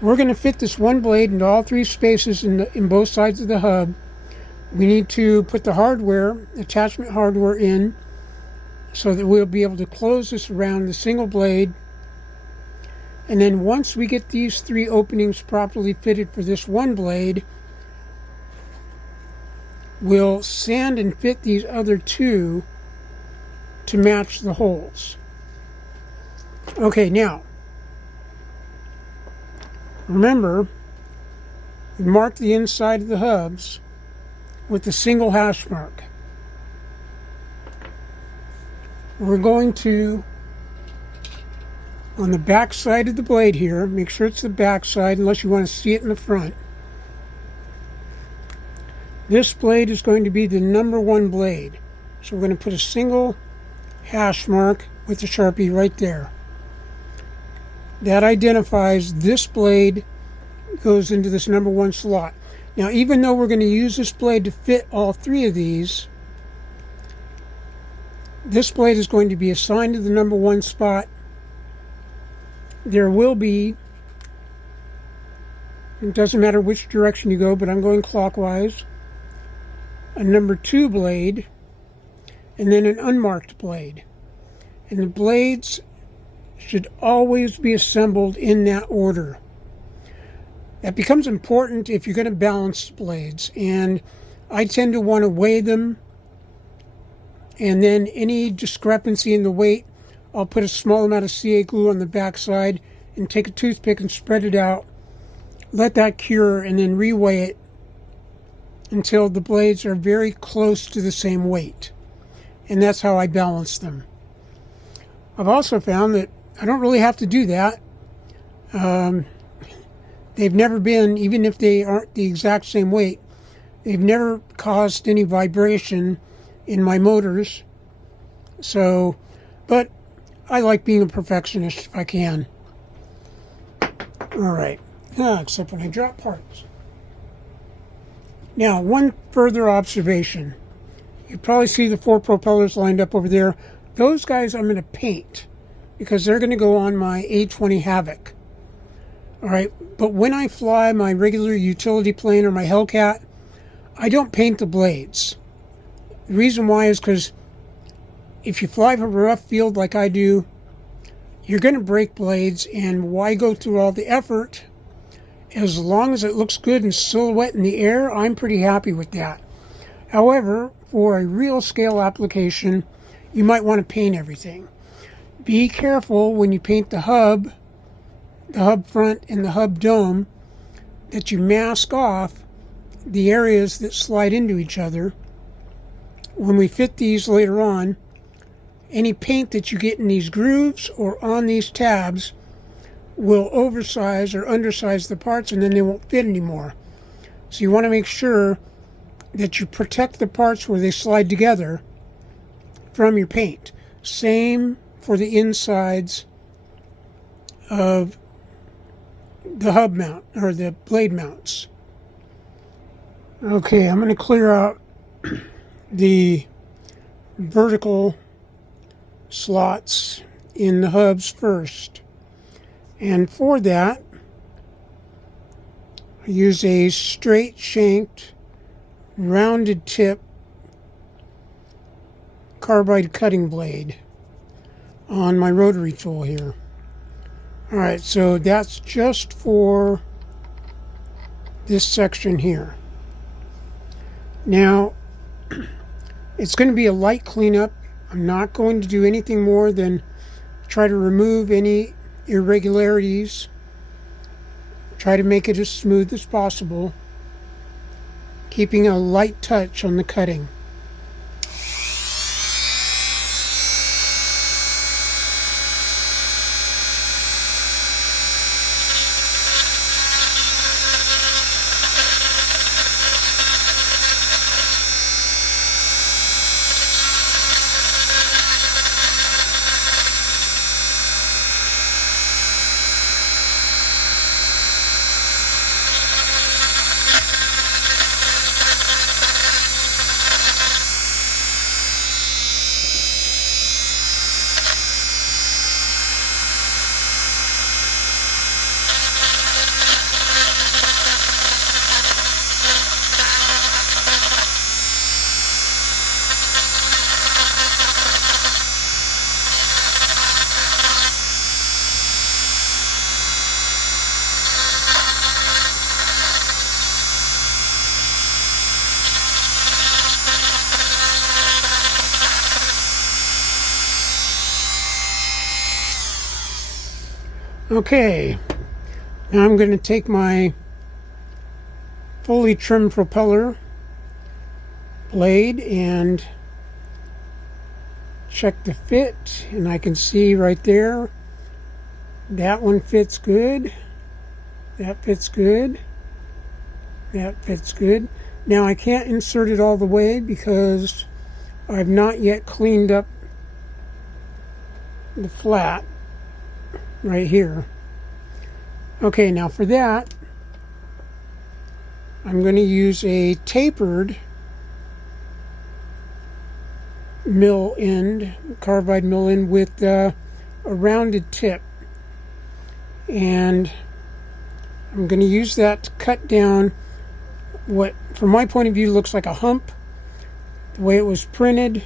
We're going to fit this one blade into all three spaces in both sides of the hub. We need to put the hardware, attachment hardware in, so that we'll be able to close this around the single blade. And then once we get these three openings properly fitted for this one blade, we'll sand and fit these other two to match the holes. Okay, now, remember, we mark the inside of the hubs with a single hash mark. We're going to, on the back side of the blade here, make sure it's the back side unless you want to see it in the front. This blade is going to be the number one blade. So we're going to put a single hash mark with the Sharpie right there. That identifies this blade goes into this number one slot. Now, even though we're going to use this blade to fit all three of these, this blade is going to be assigned to the number one spot. There will be, it doesn't matter which direction you go, but I'm going clockwise, a number two blade, and then an unmarked blade. And the blades should always be assembled in that order. That becomes important if you're going to balance blades, and I tend to want to weigh them, and then any discrepancy in the weight, I'll put a small amount of CA glue on the back side and take a toothpick and spread it out, let that cure, and then reweigh it until the blades are very close to the same weight. And that's how I balance them. I've also found that I don't really have to do that. They've never been, even if they aren't the exact same weight, they've never caused any vibration in my motors. So, but I like being a perfectionist if I can. Alright, except when I drop parts. Now, one further observation. You probably see the 4 propellers lined up over there. Those guys I'm going to paint because they're going to go on my A20 Havoc. Alright, but when I fly my regular utility plane or my Hellcat, I don't paint the blades. The reason why is because if you fly from a rough field like I do, you're going to break blades, and why go through all the effort? As long as it looks good in silhouette in the air, I'm pretty happy with that. However, for a real scale application, you might want to paint everything. Be careful when you paint the hub front and the hub dome, that you mask off the areas that slide into each other. When we fit these later on, any paint that you get in these grooves or on these tabs will oversize or undersize the parts, and then they won't fit anymore. So you want to make sure that you protect the parts where they slide together from your paint. Same for the insides of the hub mount or the blade mounts. Okay, I'm going to clear out the vertical slots in the hubs first. And for that, I use a straight shanked, rounded tip carbide cutting blade on my rotary tool here. Alright, so that's just for this section here. Now, it's going to be a light cleanup. I'm not going to do anything more than try to remove any irregularities, try to make it as smooth as possible, keeping a light touch on the cutting. Okay, now I'm going to take my fully trimmed propeller blade and check the fit, and I can see right there that one fits good, that fits good, that fits good. Now I can't insert it all the way because I've not yet cleaned up the flat right here. Okay, now for that I'm going to use a tapered mill end, carbide mill end with a rounded tip, and I'm going to use that to cut down what from my point of view looks like a hump, the way it was printed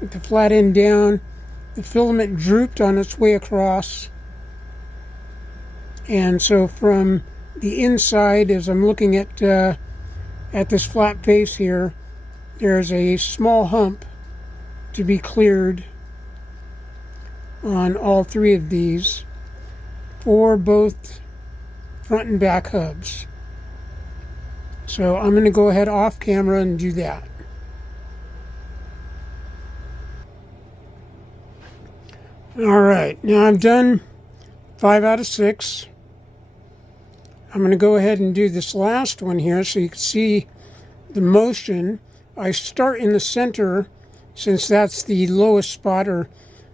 with the flat end down. The filament drooped on its way across, and so from the inside, as I'm looking at this flat face here, there's a small hump to be cleared on all three of these for both front and back hubs. So I'm going to go ahead off camera and do that. All right, now I've done 5 out of 6. I'm going to go ahead and do this last one here so you can see the motion. I start in the center since that's the lowest spot, or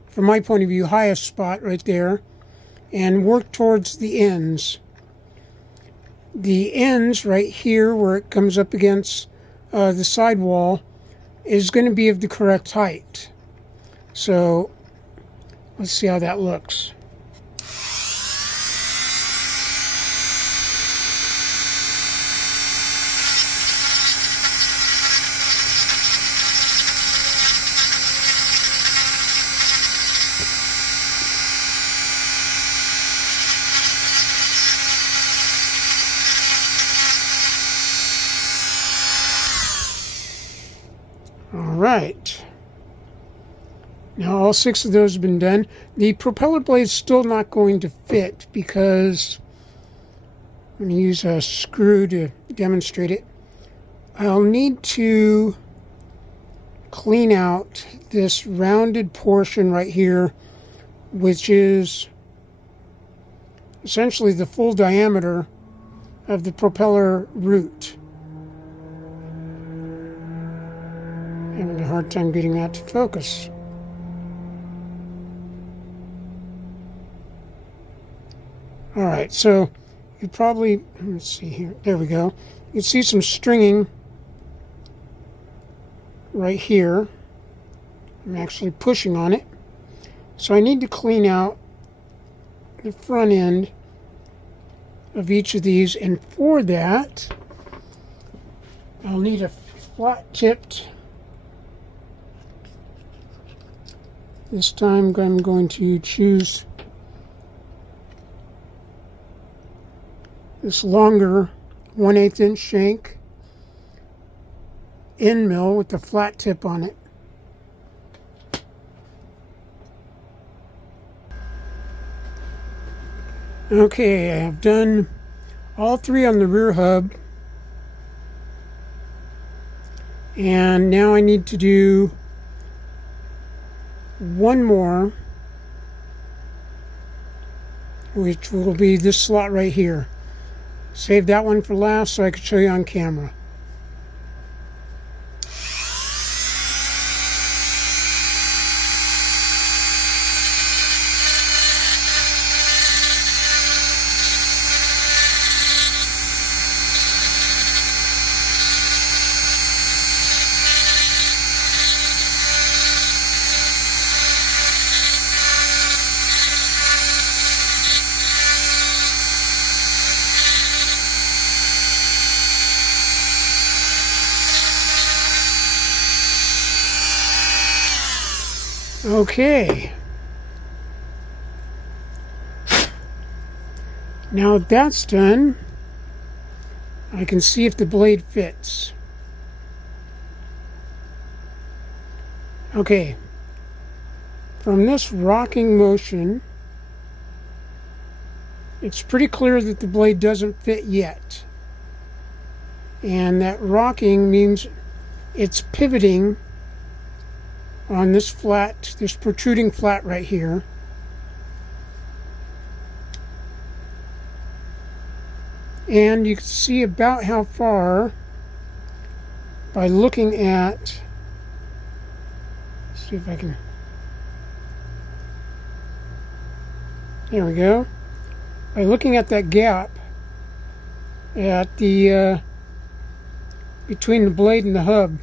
from my point of view, highest spot right there, and work towards the ends. The ends right here where it comes up against the sidewall is going to be of the correct height. So let's see how that looks. All right. Now all 6 of those have been done. The propeller blade is still not going to fit because I'm going to use a screw to demonstrate it. I'll need to clean out this rounded portion right here, which is essentially the full diameter of the propeller root. Having a hard time getting that to focus. All right, so you probably, let's see here, there we go. You can see some stringing right here. I'm actually pushing on it. So I need to clean out the front end of each of these, and for that, I'll need a flat-tipped. This time I'm going to choose this longer 1/8 inch shank end mill with the flat tip on it. Okay, I have done all 3 on the rear hub, and now I need to do one more, which will be this slot right here. Save that one for last so I can show you on camera. Okay. Now that that's done, I can see if the blade fits. Okay. From this rocking motion, it's pretty clear that the blade doesn't fit yet. And that rocking means it's pivoting on this flat, this protruding flat right here. And you can see about how far by looking at, let's see if I can, there we go. By looking at that gap at the between the blade and the hub,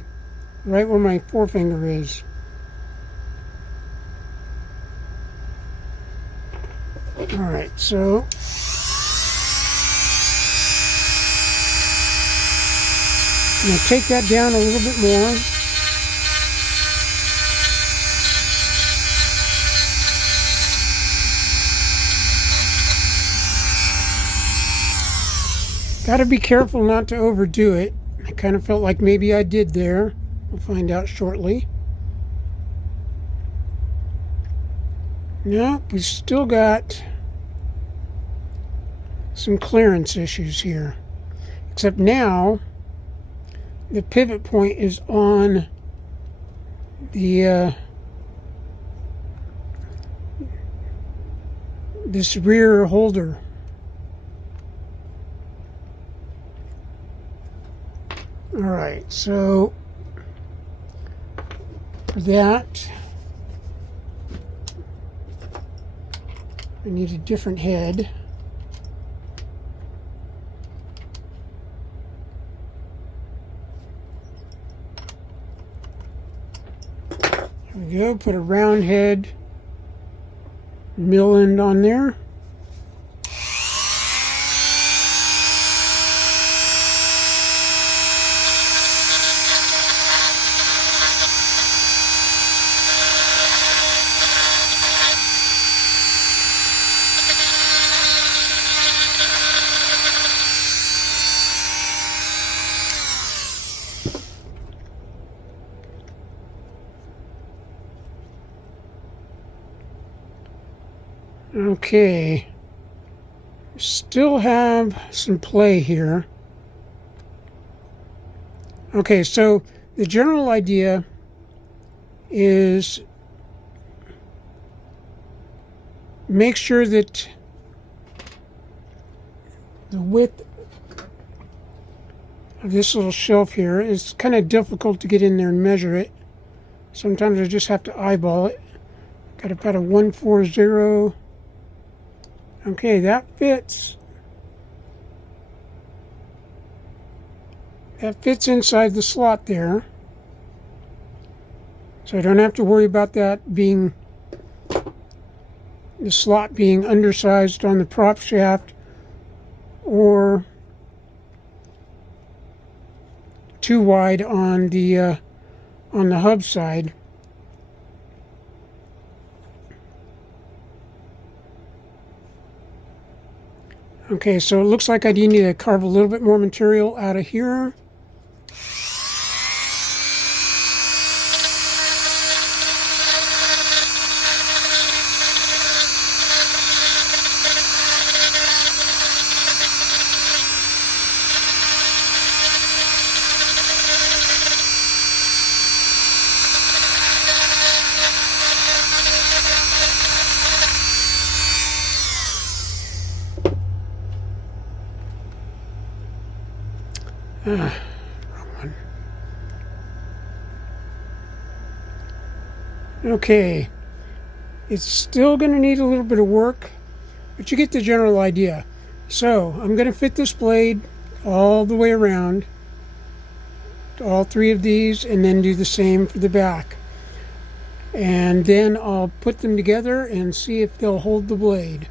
right where my forefinger is. Alright, so I'm going to take that down a little bit more. Got to be careful not to overdo it. I kind of felt like maybe I did there. We'll find out shortly. No, we still got some clearance issues here. Except now, the pivot point is on the this rear holder. Alright, so for that, I need a different head. There we go, put a round head mill end on there. Okay, still have some play here. Okay, so the general idea is make sure that the width of this little shelf here is kind of difficult to get in there and measure it. Sometimes I just have to eyeball it. Got about a 140. Okay, that fits. That fits inside the slot there. So I don't have to worry about that being, the slot being undersized on the prop shaft or too wide on the hub side. Okay, so it looks like I do need to carve a little bit more material out of here. Wrong one. Okay, it's still going to need a little bit of work, but you get the general idea. So I'm going to fit this blade all the way around, all three of these, and then do the same for the back. And then I'll put them together and see if they'll hold the blade.